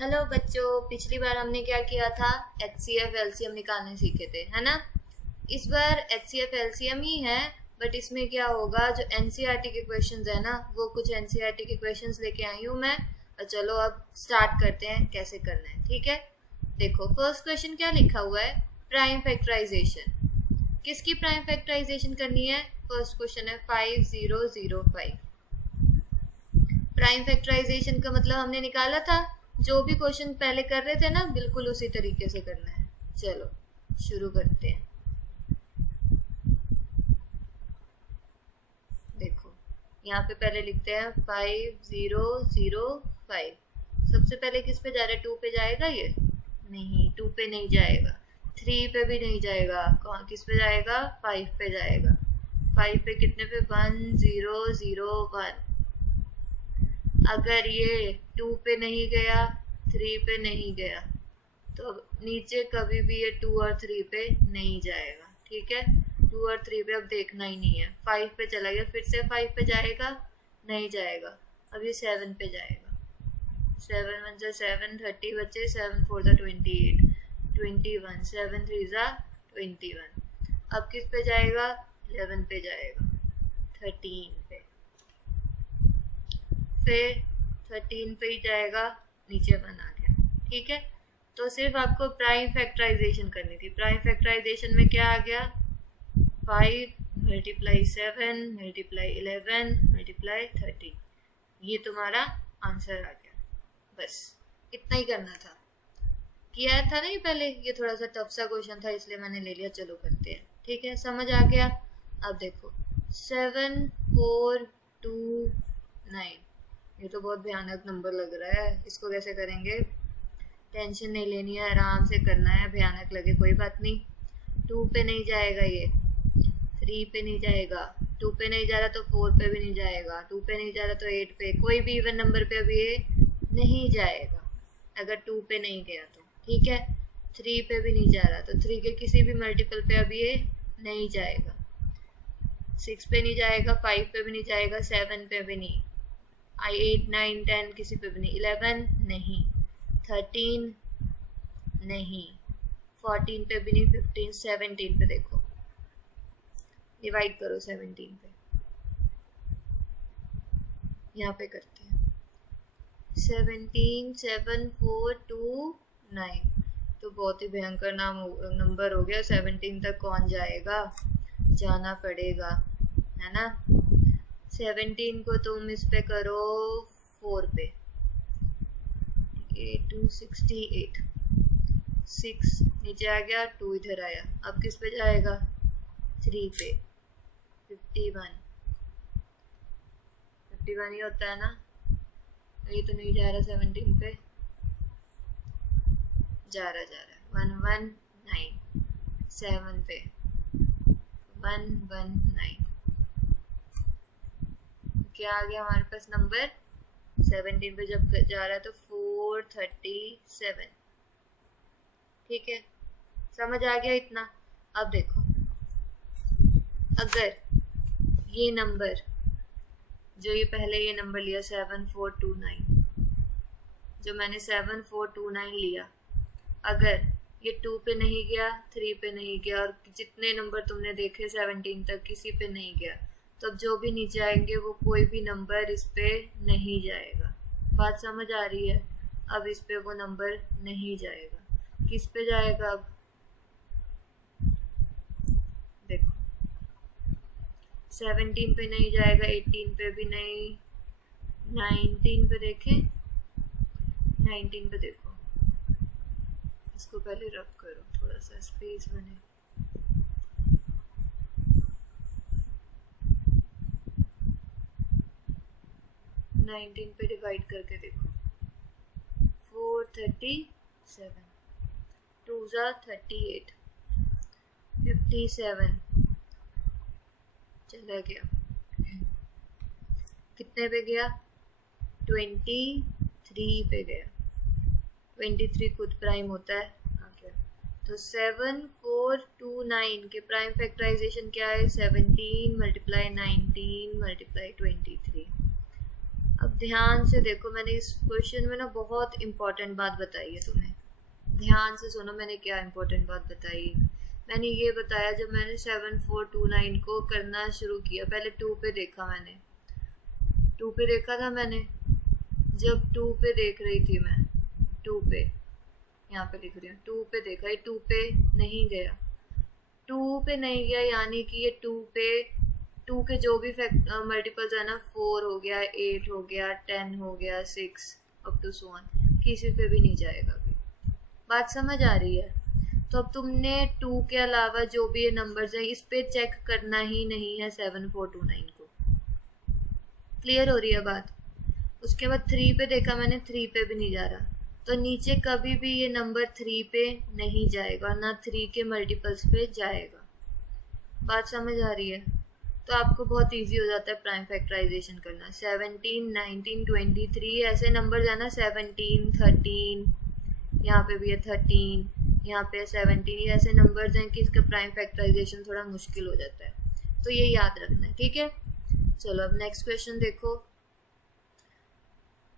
Hello बच्चों, पिछली बार हमने क्या किया था? HCF LCM निकालने सीखे थे, है ना। इस बार HCF LCM ही है, बट इसमें क्या होगा, जो NCERT के क्वेश्चंस है ना, वो कुछ NCERT के क्वेश्चंस लेके आई हूँ मैं। और चलो अब स्टार्ट करते हैं कैसे करना है, ठीक है। देखो फर्स्ट क्वेश्चन क्या लिखा हुआ है, प्राइम फैक्टराइजेशन। किसकी प्राइम फैक्टराइजेशन करनी है? फर्स्ट क्वेश्चन है 5005। प्राइम फैक्टराइजेशन का मतलब हमने निकाला था, जो भी क्वेश्चन पहले कर रहे थे ना, बिल्कुल उसी तरीके से करना है। चलो शुरू करते हैं। देखो यहाँ पे पहले लिखते हैं 5005। सबसे पहले किस पे जा रहा है? 2 पे जाएगा ये? नहीं, 2 पे नहीं जाएगा, 3 पे भी नहीं जाएगा। कौन किस पे जाएगा? 5 पे जाएगा। 5 पे कितने पे? 1001। अगर ये 2 पे नहीं गया, 3 पे नहीं गया, तो नीचे कभी भी ये 2 और 3 पे नहीं जाएगा, ठीक है। 2 और 3 पे अब देखना ही नहीं है। 5 पे चला गया, फिर से 5 पे जाएगा, नहीं जाएगा। अब ये 7 पे जाएगा। 7 1 जा 7, 30 बचे, 7 4 जा 28, 21, 7 3 जा 21। अब किस पे जाएगा? 11 पे जाएगा, 13 पे, फिर 13 पे ही जाएगा, नीचे 1 आ गया, ठीक है। तो सिर्फ आपको प्राइम फैक्टराइजेशन करनी थी। प्राइम फैक्टराइजेशन में क्या आ गया? 5 मल्टीप्लाई 7 मल्टीप्लाई 11 मल्टीप्लाई 13, ये तुम्हारा आंसर आ गया। बस इतना ही करना था। किया था नहीं पहले, ये थोड़ा सा टफ सा क्वेश्चन था इसलिए मैंने ले लिया। चलो करते हैं, ठीक है। समझ आ गया? अब देखो 7429, ये तो बहुत भयानक नंबर लग रहा है। इसको कैसे करेंगे? टेंशन नहीं लेनी है, आराम से करना है। भयानक लगे कोई बात नहीं। 2 पे नहीं जाएगा ये, 3 पे नहीं जाएगा, 2 पे नहीं जा रहा तो 4 पे भी नहीं जाएगा, 2 पे नहीं जा रहा तो 8 पे, कोई भी इवन नंबर पे अभी ये नहीं जाएगा अगर 2 पे नहीं गया तो, ठीक है। 3 पे भी नहीं जा रहा तो 3 के किसी भी मल्टीपल पे अभी ये नहीं जाएगा। 6 पे नहीं जाएगा, 5 पे भी नहीं जाएगा, 7 पे भी नहीं, 8 9 10 किसी पे भी नहीं, 11 नहीं, 13 नहीं, 14 पे भी नहीं, 15 17 पे देखो, डिवाइड करो 17 पे, यहाँ पे करते हैं 17 7 4 2 9। तो बहुत ही भयंकर नंबर हो गया। 17 तक कौन जाएगा? जाना पड़ेगा, है ना। 17 को तुम इस पे करो 4 पे, 8 2 68, 6 नीचे आ गया, 2 इधर आया। अब किस पे जाएगा? 3 पे, 51 ही होता है ना। ये तो नहीं जा रहा 17 पे, जा रहा 119, 7 पे 119। क्या आ गया हमारे पास नंबर? 17 पे जब जा रहा है तो 437, ठीक है। समझ आ गया इतना? अब देखो, अगर ये नंबर, जो ये पहले ये नंबर लिया 7429, जो मैंने 7429 लिया, अगर ये 2 पे नहीं गया, 3 पे नहीं गया, और जितने नंबर तुमने देखे 17 तक किसी पे नहीं गया, तो अब जो भी नीचे आएंगे वो कोई भी नंबर इस पे नहीं जाएगा। बात समझ आ रही है? अब इस पे वो नंबर नहीं जाएगा। किस पे जाएगा? अब देखो 17 पे नहीं जाएगा, 18 पे भी नहीं, 19 पे देखें, 19 पे देखो। इसको पहले रब करो, थोड़ा सा स्पेस बने। नाइनटीन पे डिवाइड करके देखो, 437, 2 जा 38, 57 चला गया। कितने पे गया? 23 पे गया। 23 खुद प्राइम होता है, आ गया। तो 7429 के प्राइम फैक्टराइजेशन क्या है? 17 मल्टीप्लाई 19 मल्टीप्लाई 23। अब ध्यान से देखो, मैंने इस क्वेश्चन में ना बहुत इम्पोर्टेंट बात बताई है तुम्हें। ध्यान से सुनो, मैंने क्या इम्पोर्टेंट बात बताई। मैंने ये बताया, जब मैंने 7429 को करना शुरू किया, पहले 2 पे देखा मैंने, 2 पे देखा था मैंने। जब 2 पे देख रही थी मैं, 2 पे, यहाँ पे लिख रही हूँ, 2 पे देखा, ये 2 पे नहीं गया, 2 पे नहीं गया, यानी कि ये 2 पे, 2 के जो भी मल्टीपल्स है ना, 4 हो गया, 8 हो गया, 10 हो गया, 6 अप टू सो ऑन, किसी पे भी नहीं जाएगा अभी। बात समझ आ रही है? तो अब तुमने 2 के अलावा जो भी ये नंबर्स है, इस पे चेक करना ही नहीं है 7429 को। क्लियर हो रही है बात? उसके बाद 3 पे देखा मैंने, 3 पे भी नहीं जा रहा, तो नीचे कभी भी ये नंबर 3 पे नहीं जाएगा, ना 3 के मल्टीपल्स पे जाएगा। बात समझ आ रही है? तो आपको बहुत इजी हो जाता है प्राइम फैक्टराइजेशन करना। 17, 19, 23 ऐसे नंबर है ना, 17, 13, यहाँ पे भी है 13, यहाँ पे 17, ये ऐसे नंबर्स हैं कि इसका प्राइम फैक्टराइजेशन थोड़ा मुश्किल हो जाता है, तो ये याद रखना है, ठीक है? चलो अब नेक्स्ट क्वेश्चन देखो।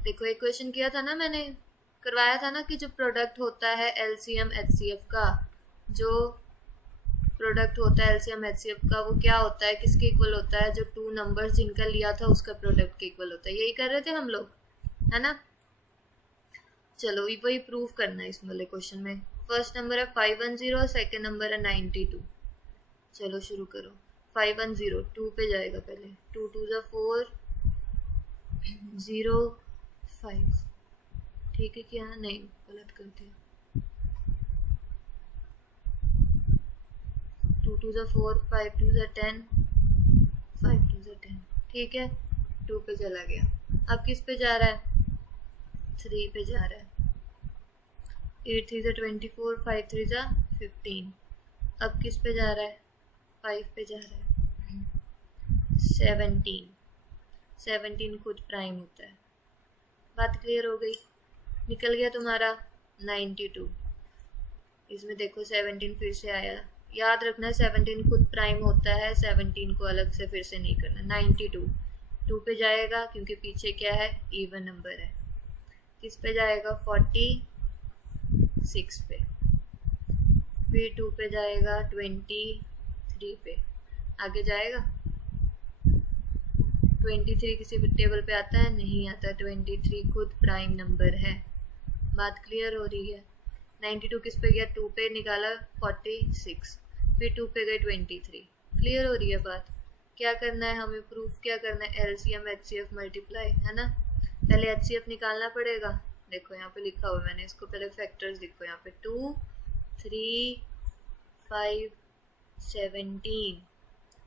देखो एक क्वेश्चन किया था ना मैंने, करवाया था ना कि जो प्रोडक्ट होता है एलसीएम एचसीएफ का, जो प्रोडक्ट होता है एलसीएम एचसीएफ का, वो क्या होता है, किसके इक्वल होता है? जो 2 नंबर्स जिनका लिया था उसका प्रोडक्ट के इक्वल होता है। यही कर रहे थे हम लोग, है ना? चलो वही प्रूफ करना है इस वाले क्वेश्चन में। फर्स्ट नंबर है 510 और सेकेंड नंबर है 92। चलो शुरू करो। 510 2 पे जाएगा पहले, 2 2 जा 4, 0 5, ठीक है क्या? नहीं, गलत कर दिया। 2 2 जा 4, 5 2 जा 10, 5 2 जा 10, ठीक है? 2 पे चला गया। अब किस पे जा रहा है? 3 पे जा रहा है। 8 3 जा 24, 5 3 जा 15। अब किस पे जा रहा है? 5 पे जा रहा है। 17, 17 खुद प्राइम होता है। बात क्लियर हो गई? निकल गया तुम्हारा 92। इसमें देखो 17 फिर से आया, याद रखना 17 खुद प्राइम होता है, 17 को अलग से फिर से नहीं करना। 92 2 पे जाएगा क्योंकि पीछे क्या है? इवन नंबर है। किस पे जाएगा? 46 पे। फिर 2 पे जाएगा 23 पे। आगे जाएगा 23 किसी टेबल पे आता है? नहीं आता। 23 खुद प्राइम नंबर है। बात क्लियर हो रही है? 92 किस पे गया? 2 पे निकाला 46, फिर 2 पे गए 23। क्लियर हो रही है बात? क्या करना है हमें? प्रूफ क्या करना है? एलसीएम एचसीएफ मल्टीप्लाई, है ना? पहले एचसीएफ निकालना पड़ेगा। देखो यहाँ पे लिखा हुआ मैंने, इसको पहले फैक्टर्स लिखो यहाँ पे। 2 3 5 17,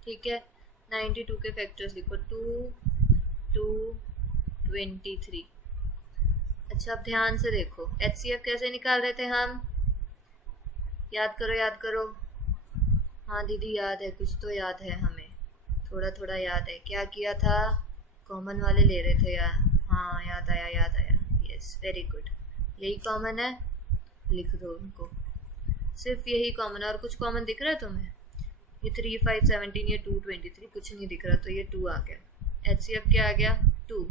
ठीक है? 92 के फैक्टर्स लिखो। 2 2 23। अच्छा अब ध्यान से देखो, एचसीएफ कैसे निकाल रहे थे हम? याद करो याद करो। हाँ दीदी याद है, कुछ तो याद है हमें, थोड़ा थोड़ा याद है। क्या किया था? कॉमन वाले ले रहे थे यार। हाँ याद आया याद आया। यस वेरी गुड, यही कॉमन है, लिख दो उनको। सिर्फ यही कॉमन है। और कुछ कॉमन दिख रहा है तुम्हें? ये 3 5 17, ये 2 23, कुछ नहीं दिख रहा, तो ये 2 आ गया। एचसीएफ क्या आ गया? 2।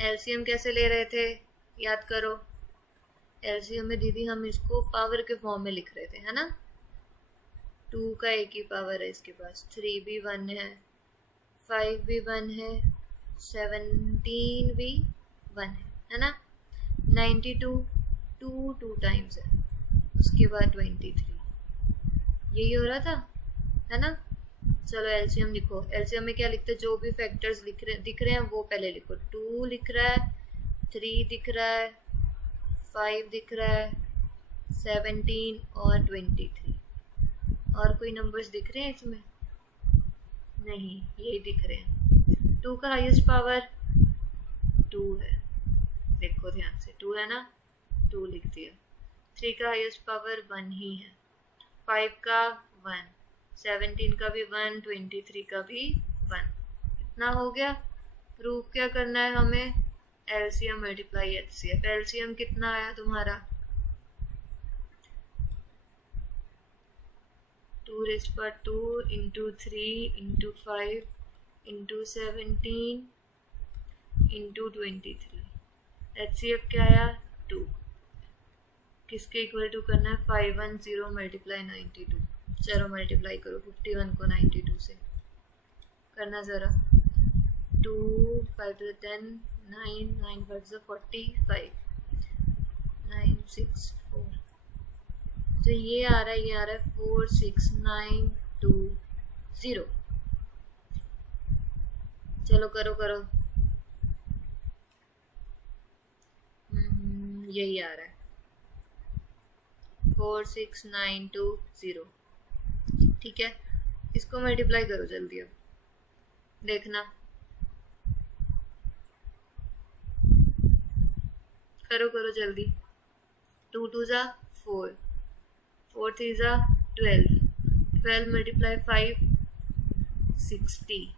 एलसीएम कैसे ले रहे थे? याद करो। एलसीएम में दीदी हम इसको पावर के फॉर्म में लिख रहे थे, है ना? 2 का एक ही पावर है इसके पास। 3 भी 1 है, 5 भी 1 है, 17 भी 1 है ना? 92 2 टाइम्स है, उसके बाद 23। यही हो रहा था, है ना? चलो एलसीएम लिखो। एलसीएम में क्या लिखते हैं? जो भी फैक्टर्स दिख रहे हैं वो पहले लिखो। 2 लिख रहा है, 3 दिख रहा है, 5 दिख रहा है, 17 और 23। और कोई नंबर्स दिख रहे हैं इसमें? नहीं, यही दिख रहे हैं। 2 का हाईएस्ट पावर 2 है, देखो ध्यान से, 2 है ना? 2 लिख दिया। 3 का हाईएस्ट पावर 1 ही है, 5 का 1, 17 का भी 1, 23 का भी 1। इतना हो गया। प्रूफ क्या करना है हमें? LCM multiply HCF. एलसीएम कितना आया तुम्हारा? 2 into 3 into 5 into 17 into 23। HCF क्या आया 2, किसके इक्वल टू करना है 510 मल्टीप्लाई 92। चलो मल्टीप्लाई करो 51 को 92 से, करना ज़रा। 2 5 to 10 9 9 5 to 45 9 6 4, तो ये आ रहा है 46920। चलो करो करो, यही आ रहा है 46920। ठीक है, इसको मल्टीप्लाई करो जल्दी, अब देखना, करो करो जल्दी। 2 2 ज़ा 4, 4 3 ज़ा 12, 12 मल्टीप्लाई 5 60,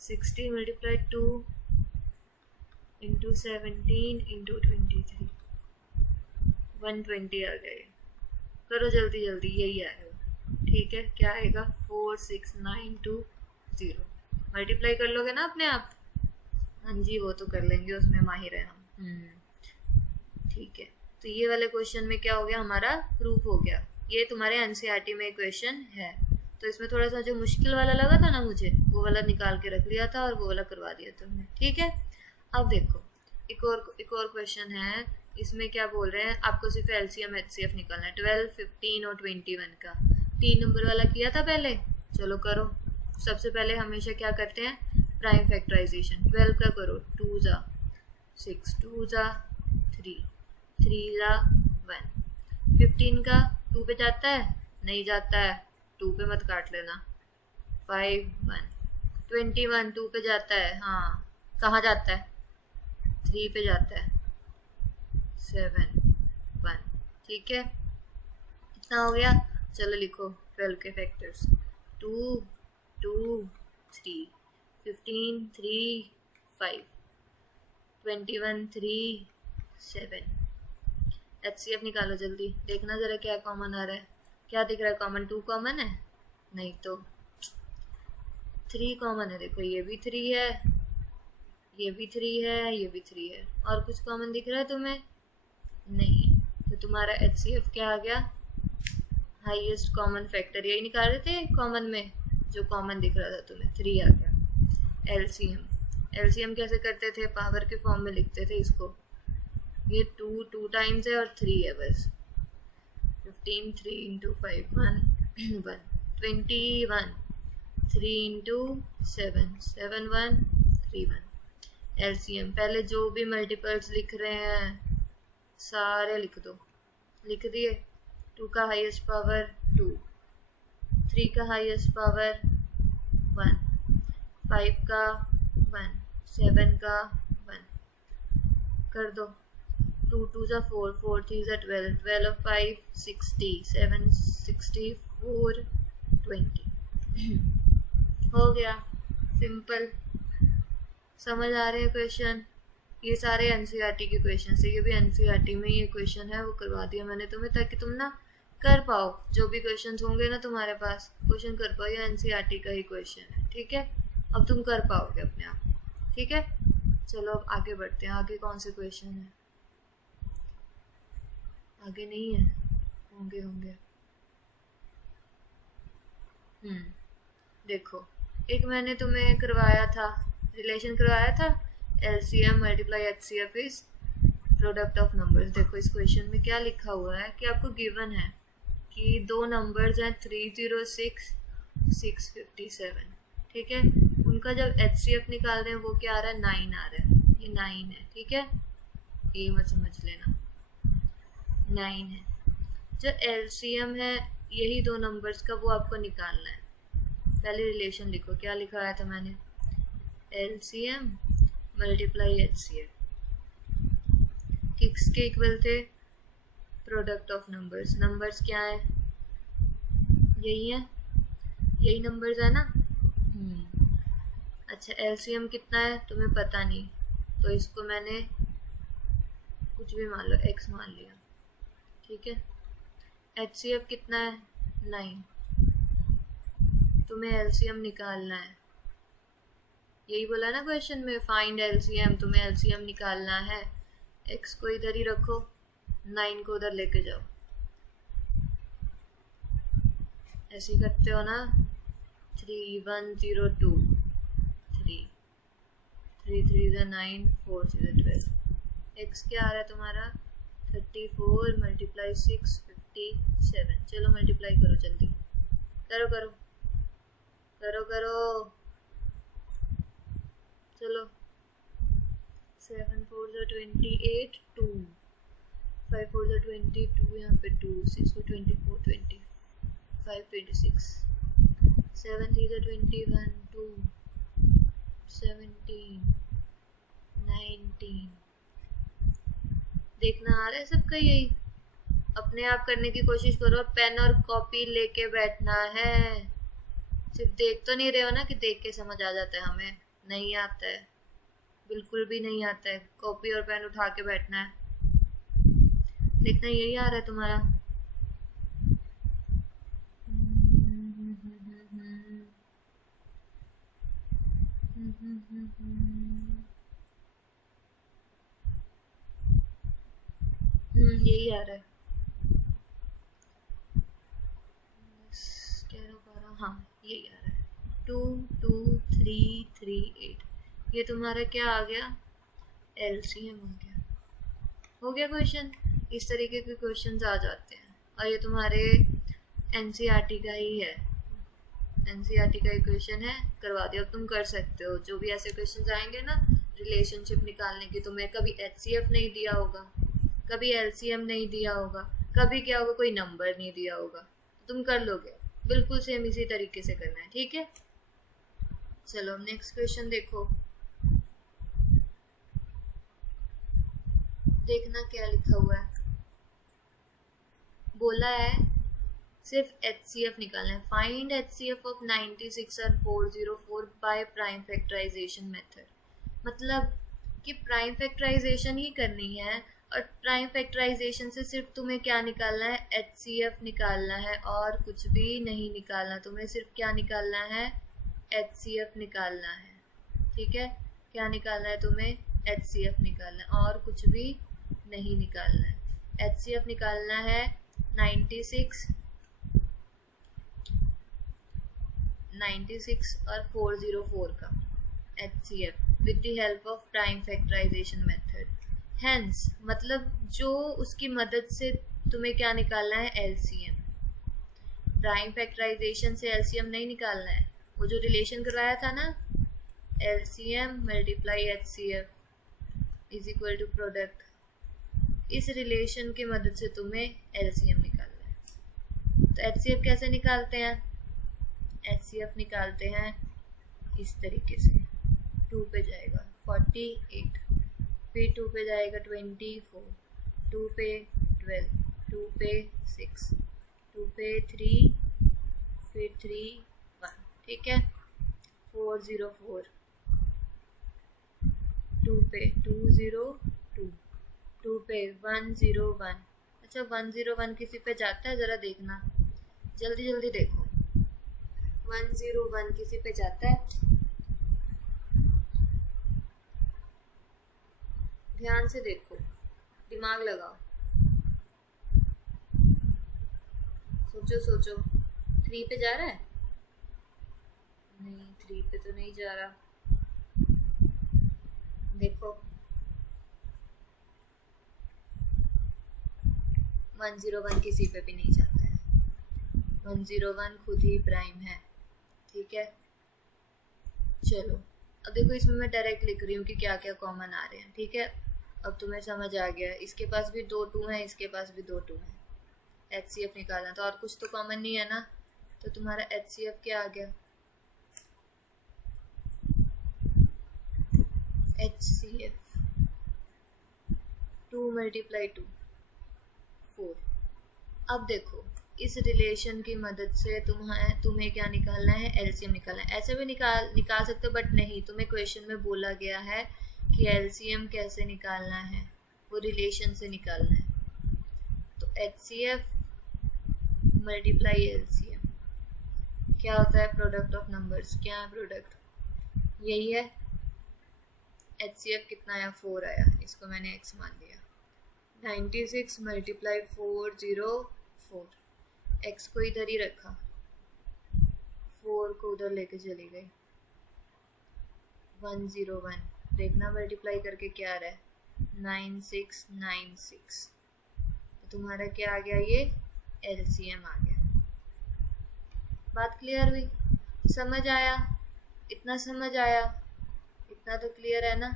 60 मल्टीप्लाई 2 इंटू 17 इंटू 23, 120 आ गए। करो जल्दी जल्दी, यही आएगा। ठीक है, क्या आएगा 46920। मल्टीप्लाई कर लोगे ना अपने आप? हाँ जी, वो तो कर लेंगे, उसमें माहिर है हम। ठीक है, तो ये वाले क्वेश्चन में क्या हो गया, हमारा प्रूफ हो गया। ये तुम्हारे एनसीईआरटी में क्वेश्चन है, तो इसमें थोड़ा सा जो मुश्किल वाला लगा था ना मुझे, वो वाला निकाल के रख लिया था और वो वाला करवा दिया तुमने। ठीक है, अब देखो एक और क्वेश्चन है। इसमें क्या बोल रहे हैं, आपको सिर्फ एलसीएम एचसीएफ निकालना है 12 15 और 21 का। 3 नंबर वाला किया था पहले, चलो करो। सबसे पहले हमेशा क्या करते हैं, प्राइम फैक्टराइजेशन। 12 का करो 2 ज़ा 6, 2 ज़ा 3, 3 ज़ा 1। 15 का 2 पे जाता है, नहीं जाता है, 2 पे मत काट लेना, 5 1। 21 2 पे जाता है, हाँ कहाँ जाता है, 3 पे जाता है, 7 1। ठीक है, कितना हो गया, चलो लिखो 12 के फैक्टर्स। 2 2 3, 15 3 5, 21 3 7। HCF निकालो जल्दी, देखना जरा क्या कॉमन आ रहा है। क्या दिख रहा है कॉमन, 2 कॉमन है, नहीं तो 3 कॉमन है। देखो ये भी 3 है, ये भी 3 है, ये भी 3 है। और कुछ कॉमन दिख रहा है तुम्हें? नहीं, तो तुम्हारा HCF क्या आ गया, हाईएस्ट कॉमन फैक्टर। यही निकाल रहे थे कॉमन में, जो कॉमन दिख रहा था तुम्हें 3 आ गया। एलसीएम कैसे करते थे, पावर के फॉर्म में लिखते थे इसको। ये 2 टाइम्स है और 3 है बस। 15 3 इंटू 5 1 1, 21 3 इंटू 7 7 1 3 1। एलसीएम पहले जो भी मल्टीपल्स लिख रहे हैं सारे लिख दो, लिख दिए। 2 का हाईएस्ट पावर 2, 3 का हाईएस्ट पावर 1, 5 का 1, 7 का 1, कर दो। 2 2 ज़ा 4, 4 3 ज़ा 12, 12 और 5 60, 7 64 20। हो गया, सिंपल। समझ आ रहे हैं क्वेश्चन? ये सारे एनसीईआरटी के क्वेश्चन है, ये भी एनसीईआरटी में ये क्वेश्चन है, वो करवा दिया मैंने तुम्हें ताकि तुम ना कर पाओ। जो भी क्वेश्चन होंगे ना तुम्हारे पास, क्वेश्चन कर पाओ, ये एनसीईआरटी का ही क्वेश्चन है। ठीक है, अब तुम कर पाओगे अपने आप। ठीक है, चलो अब आगे बढ़ते हैं। आगे कौन से क्वेश्चन है? आगे नहीं है, होंगे होंगे। देखो, एक मैंने तुम्हें करवाया था, रिलेशन करवाया था, LCM multiply HCF is product of numbers. देखो इस क्वेश्चन में क्या लिखा हुआ है कि आपको गिवन है कि 2 नंबर्स हैं 306 657। ठीक है, उनका जब एचसीएफ निकाल रहे हैं वो क्या आ रहा है, 9 आ रहा है। ये 9 है, ठीक है, ये मत समझ लेना, 9 है। जो एलसीएम है यही 2 नंबर्स का, वो आपको निकालना है। पहले रिलेशन लिखो, क्या लिखाया था मैंने, एलसीएम मल्टीप्लाई एचसीएफ किसके इक्वल थे, प्रोडक्ट ऑफ नंबर्स। नंबर्स क्या है, यही है, यही नंबर्स है ना। अच्छा, एलसीएम कितना है तुम्हें पता नहीं, तो इसको मैंने कुछ भी मान लो, x मान लिया। ठीक है, एचसीएफ कितना है, 9। तुम्हें एलसीएम निकालना है, यही बोला ना क्वेश्चन में, फाइंड एलसीएम, तुम्हें एलसीएम निकालना है। एक्स को इधर ही रखो, 9 को उधर लेके जाओ, ऐसे करते हो ना। 3102, 3 3 3 9, 4 12। एक्स क्या आ रहा है तुम्हारा? 34 मल्टीप्लाई 6, 57। चलो मल्टीप्लाई करो जल्दी, करो करो करो करो, चलो। 7 4 28, 2 5 4 22, यहाँ पे 2 6 4 24 25 26 7 3 21 2 17 19। देखना आ रहा है सबका यही? अपने आप करने की कोशिश करो, पेन और कॉपी लेके बैठना है। सिर्फ देख तो नहीं रहे हो ना कि देख के समझ आ जाता है, हमें नहीं आता है, बिल्कुल भी नहीं आता है। कॉपी और पेन उठा के बैठना है। देखना यही आ रहा है तुम्हारा? यही आ रहा है। हाँ यही आ रहा है। 2 2 3 3 8। ये तुम्हारा क्या आ गया? एलसीएम हो गया क्वेश्चन। इस तरीके के क्वेश्चंस आ जाते हैं, और ये तुम्हारे एनसीईआरटी का ही है, एनसीईआरटी का ही क्वेश्चन है, करवा दिया। अब तुम कर सकते हो, जो भी ऐसे क्वेश्चंस आएंगे ना रिलेशनशिप निकालने की, तुम्हें कभी एचसीएफ नहीं दिया होगा, कभी एलसीएम नहीं दिया होगा, कभी क्या होगा, कोई नंबर नहीं दिया होगा, तुम कर लोगे। बिल्कुल सेम इसी तरीके से करना है, ठीक है। चलो नेक्स्ट क्वेश्चन देखो, देखना क्या लिखा हुआ है। बोला है सिर्फ एचसीएफ निकालना है। फाइंड एचसीएफ ऑफ 96 और 404 बाय प्राइम फैक्टराइजेशन मेथड। मतलब कि प्राइम फैक्टराइजेशन ही करनी है, और प्राइम फैक्टराइजेशन से सिर्फ तुम्हें क्या निकालना है? एचसीएफ निकालना है, और कुछ भी नहीं निकालना। तुम्हें सिर्फ क्या निकालना है? एचसीएफ निकालना है, ठीक है। क्या निकालना है तुम्हें? एचसीएफ निकालना है, और कुछ भी नहीं निकालना है। एचसीएफ निकालना है 96 और 404 का HCF with the help of prime factorization method. Hence मतलब जो उसकी मदद से तुम्हें क्या निकालना है? LCM। प्राइम फैक्टराइजेशन से LCM नहीं निकालना है। वो जो रिलेशन करवाया था ना, LCM multiply HCF is equal to product, इस रिलेशन की मदद से तुम्हें LCM निकालना है। तो HCF कैसे निकालते हैं? HCF निकालते हैं इस तरीके से। 2 पे जाएगा 48, फिर 2 पे जाएगा 24, 2 पे 12, 2 पे 6, 2 पे 3, फिर 3 1, ठीक है। 404, 2 पे 202, 2 पे 101। अच्छा 101 किसी पे जाता है? ज़रा देखना, जल्दी जल्दी देखो। 101 किसी पे जाता है? ध्यान से देखो, दिमाग लगाओ, सोचो सोचो। 3 पे जा रहा है? नहीं, 3 पे तो नहीं जा रहा। देखो 101 किसी पे भी नहीं जाता है। 101 खुद ही प्राइम है, ठीक है। चलो अब देखो, इसमें मैं डायरेक्ट लिख रही हूँ कि क्या क्या कॉमन आ रहे हैं, ठीक है। अब तुम्हें समझ आ गया, इसके पास भी 2 2 हैं, इसके पास भी 2 2 हैं। HCF निकालना तो और कुछ तो कॉमन नहीं है ना, तो तुम्हारा HCF क्या आ गया? HCF 2 multiply 2 4। अब देखो इस रिलेशन की मदद से तुम्हें क्या निकालना है? LCM निकालना है। ऐसे भी निकाल सकते हो, बट नहीं, तुम्हें क्वेश्चन में बोला गया है कि LCM कैसे निकालना है, वो रिलेशन से निकालना है। तो HCF मल्टीप्लाई LCM क्या होता है? Product of numbers. क्या है प्रोडक्ट? यही है। HCF कितना आया, 4 आया, इसको मैंने x मान लिया। 96 मल्टीप्लाई 404, x को इधर ही रखा, 4 को उधर लेके चली गई, 101। देखना मल्टीप्लाई करके क्या आ रहा है, 9696। तो तुम्हारा क्या आ गया, ये LCM आ गया। बात क्लियर हुई, समझ आया, इतना समझ आया, इतना तो क्लियर है ना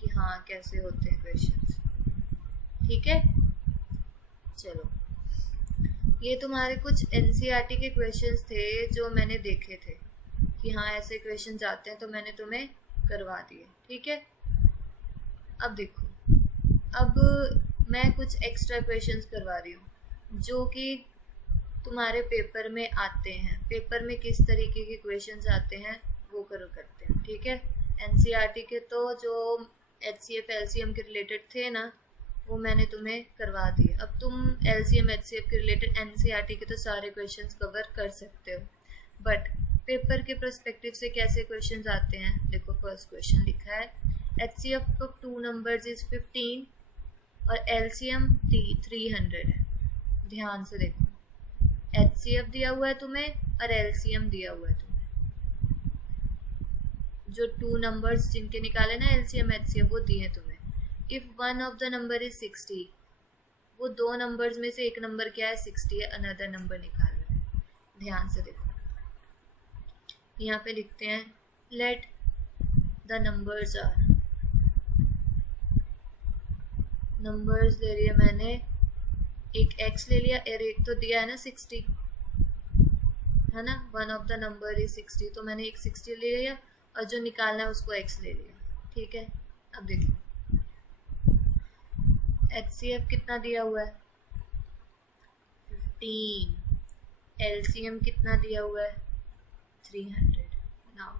कि हाँ कैसे होते हैं क्वेश्चंस। ठीक है, चलो ये तुम्हारे कुछ NCERT के क्वेश्चंस थे जो मैंने देखे थे कि हाँ ऐसे क्वेश्चंस आते हैं, तो मैंने तुम्हें करवा दिए। ठीक है, अब देखो, अब मैं कुछ एक्स्ट्रा क्वेश्चंस करवा रही हूँ जो कि तुम्हारे पेपर में आते हैं। पेपर में किस तरीके के क्वेश्चंस आते हैं वो करते हैं। ठीक है, NCERT के तो जो HCF LCM के रिलेटेड थे ना, वो मैंने तुम्हें करवा दिए। अब तुम LCM HCF के रिलेटेड NCERT के तो सारे क्वेश्चंस कवर कर सकते हो, बट पेपर के पर्सपेक्टिव से कैसे क्वेश्चंस आते हैं, देखो फर्स्ट क्वेश्चन लिखा है HCF ऑफ 2 नंबर्स इज 15 और LCM 300 है। ध्यान से देखो, HCF दिया हुआ है तुम्हें और LCM दिया हुआ है तुम्हें। जो 2 नंबर्स जिनके निकाले ना LCM HCF, वो दिए हैं तुम्हें। If one of the number is 60, वो 2 नंबर्स में से एक नंबर क्या है, 60 है, अनदर नंबर निकालना है। ध्यान से देखो, यहाँ पे लिखते हैं let the numbers are, numbers ले लिया मैंने, एक x ले लिया और एक तो दिया है ना 60, है ना, one of the number is 60, तो मैंने एक 60 ले लिया और जो निकालना है उसको x ले लिया। ठीक है, अब देखो HCF कितना दिया हुआ है, 15, LCM कितना दिया हुआ है, 300। नाउ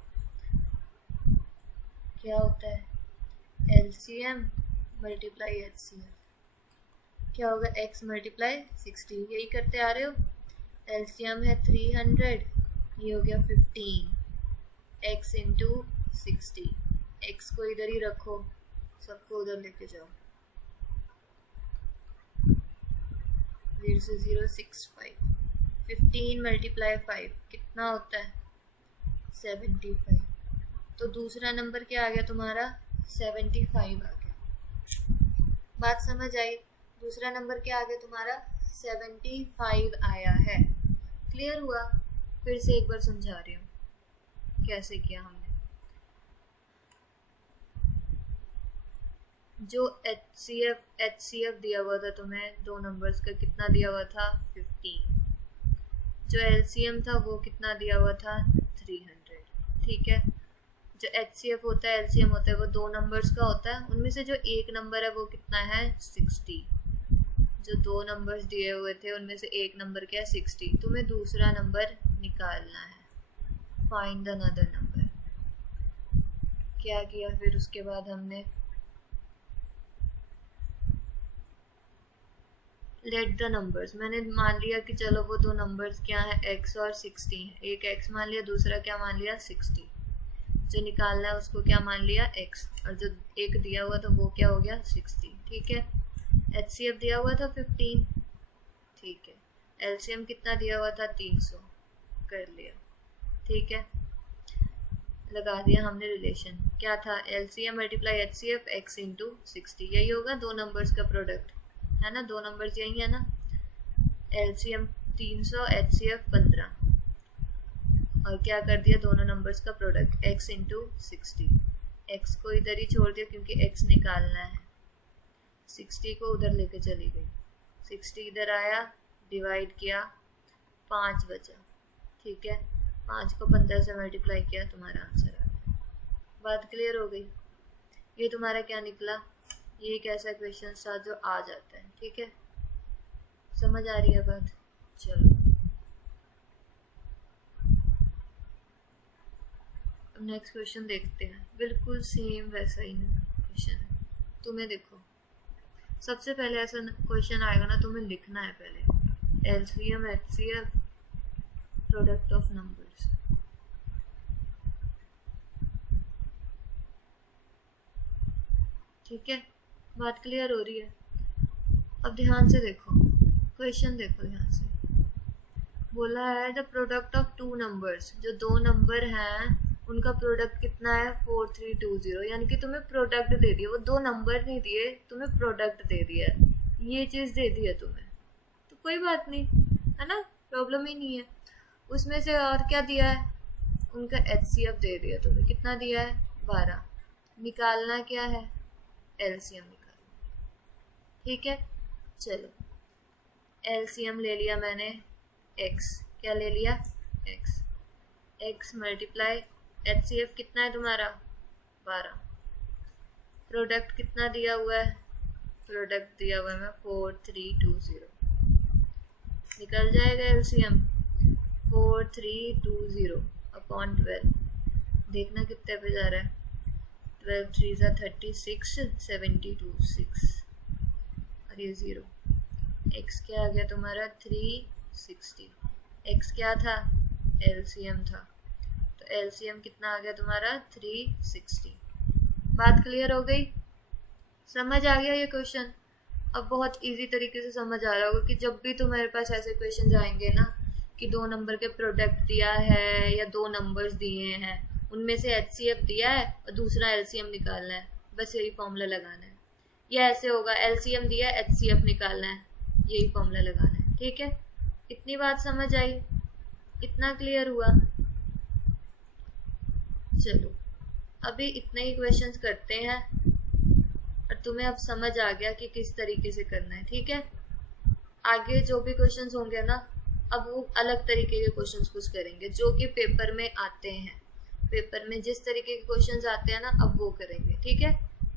क्या होता है, LCM मल्टीप्लाई HCF, क्या होगा, x मल्टीप्लाई 60, यही करते आ रहे हो। LCM है 300, ये हो गया 15, x इंटू 60, x को इधर ही रखो, सबको उधर लेके जाओ, 0 से 0 6 5, 15 मल्टीप्लाई 5 कितना होता है, 75। तो दूसरा नंबर क्या आ गया तुम्हारा, 75 आ गया। बात समझ आई, दूसरा नंबर क्या आ गया तुम्हारा, 75 आया है। क्लियर हुआ, फिर से एक बार समझा रही हूँ कैसे किया हमने। जो HCF दिया हुआ था तुम्हें 2 नंबर्स का, कितना दिया हुआ था, 15। जो LCM था वो कितना दिया हुआ था, 300। ठीक है, जो HCF होता है LCM होता है वो 2 नंबर्स का होता है, उनमें से जो एक नंबर है वो कितना है, 60। जो 2 नंबर्स दिए हुए थे उनमें से एक नंबर क्या है, 60। तुम्हें दूसरा नंबर निकालना है, फाइंड अनदर नंबर। क्या किया फिर उसके बाद हमने, लेट द नंबर्स, मैंने मान लिया कि चलो वो 2 नंबर्स क्या है, x और 60 है। एक x मान लिया, दूसरा क्या मान लिया, 60। जो निकालना है उसको क्या मान लिया, x, और जो एक दिया हुआ था वो क्या हो गया, 60। ठीक है, HCF दिया हुआ था 15। ठीक है, LCM कितना दिया हुआ था, 300, कर लिया। ठीक है, लगा दिया हमने रिलेशन, क्या था, LCM multiply HCF x into 60, यही होगा 2 नंबर्स का प्रोडक्ट, है ना, 2 नंबर्स यही है ना, LCM 300 HCF 15, और क्या कर दिया, दोनों नंबर्स का प्रोडक्ट x इंटू 60। x को इधर ही छोड़ दिया क्योंकि x निकालना है, 60 को उधर लेके चली गई, 60 इधर आया, डिवाइड किया, 5 बचा। ठीक है, 5 को 15 से मल्टीप्लाई किया, तुम्हारा आंसर आ गया। बात क्लियर हो गई, ये तुम्हारा क्या निकला, ये एक ऐसा क्वेश्चन था जो आ जाता है। ठीक है, समझ आ रही है बात, चलो अब नेक्स्ट क्वेश्चन देखते हैं। बिल्कुल सेम वैसा ही क्वेश्चन है, तुम्हें देखो सबसे पहले ऐसा क्वेश्चन आएगा ना, तुम्हें लिखना है पहले LCM HCF product of numbers. ठीक है, बात क्लियर हो रही है? अब ध्यान से देखो, क्वेश्चन देखो ध्यान से। बोला है the product of two numbers, जो दो नंबर हैं उनका प्रोडक्ट कितना है 4320, यानी कि तुम्हें प्रोडक्ट दे दिया, वो दो नंबर नहीं दिए, तुम्हें प्रोडक्ट दे दिया है, ये चीज़ दे दी है तुम्हें, तो कोई बात नहीं है ना, प्रॉब्लम ही नहीं है। उसमें से और क्या दिया है, उनका HCF दे दिया तुम्हें, कितना दिया है 12, निकालना क्या है, LCM निकालना। ठीक है, चलो LCM ले लिया मैंने, x क्या ले लिया, x मल्टीप्लाई HCF कितना है तुम्हारा 12, प्रोडक्ट कितना दिया हुआ है, प्रोडक्ट दिया हुआ है 4320, निकल जाएगा LCM 4320 अपॉन 12, देखना कितने पे जा रहा है, 12 3 36 72 6 और ये 0, x क्या आ गया तुम्हारा 360, x क्या था LCM था, तो LCM कितना आ गया तुम्हारा 360। बात क्लियर हो गई, समझ आ गया ये क्वेश्चन? अब बहुत इजी तरीके से समझ आ रहा होगा कि जब भी तुम्हारे पास ऐसे क्वेश्चन आएंगे ना कि दो नंबर के प्रोडक्ट दिया है या दो नंबर्स दिए हैं, उनमें से HCF दिया है और दूसरा LCM निकालना है, बस यही फॉर्मूला लगाना है। या ऐसे होगा LCM दिया है HCF निकालना है, यही फॉर्मूला लगाना है। ठीक है, इतनी बात समझ आई, इतना क्लियर हुआ? चलो अभी इतने ही क्वेश्चंस करते हैं और तुम्हें अब समझ आ गया कि किस तरीके से करना है। ठीक है, आगे जो भी क्वेश्चंस होंगे ना, अब वो अलग तरीके के क्वेश्चंस कुछ करेंगे जो कि पेपर में आते हैं, पेपर में जिस तरीके के क्वेश्चंस आते हैं ना, अब वो करेंगे। ठीक है,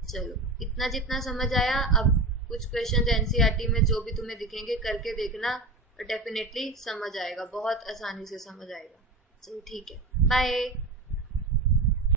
चलो इतना जितना समझ आया, अब कुछ क्वेश्चंस NCERT में जो भी तुम्हें दिखेंगे करके देखना, और डेफिनेटली समझ आएगा, बहुत आसानी से समझ आएगा। चलो ठीक है, बाय।